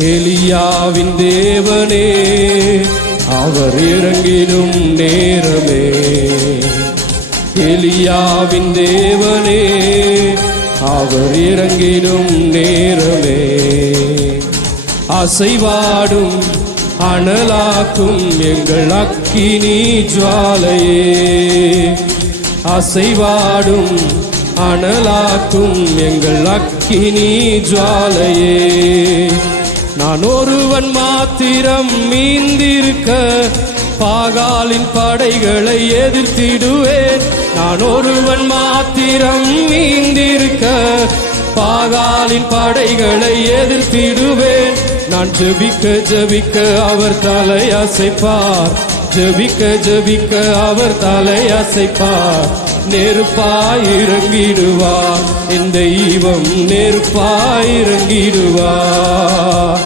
எலியாவின் தேவனே அவர் இறங்கிடும் நேரமே. எலியாவின் தேவனே அவர் இறங்கிடும் நேரமே. அசைவாடும் அனலாக்கும் எங்கள் அக்கினி ஜுவாலையே. அசைவாடும் அனலாக்கும் எங்கள் அக்கினி ஜுவாலையே. நான் ஒருவன் மாத்திரம் மீந்திருக்க பாகாலின் படைகளை எதிர்த்திடுவேன். நான் ஒருவன் மாத்திரம் மீந்திருக்க பாகாலின் படைகளை எதிர்த்திடுவேன். நான் ஜெபிக்க ஜெபிக்க அவர் தலை அசைப்பார். ஜெபிக்க ஜெபிக்க அவர் தலை அசைப்பார். நெருப்பாய் இறங்கிடுவார். இந்த தெய்வம் நெருப்பாய் இறங்கிடுவார்.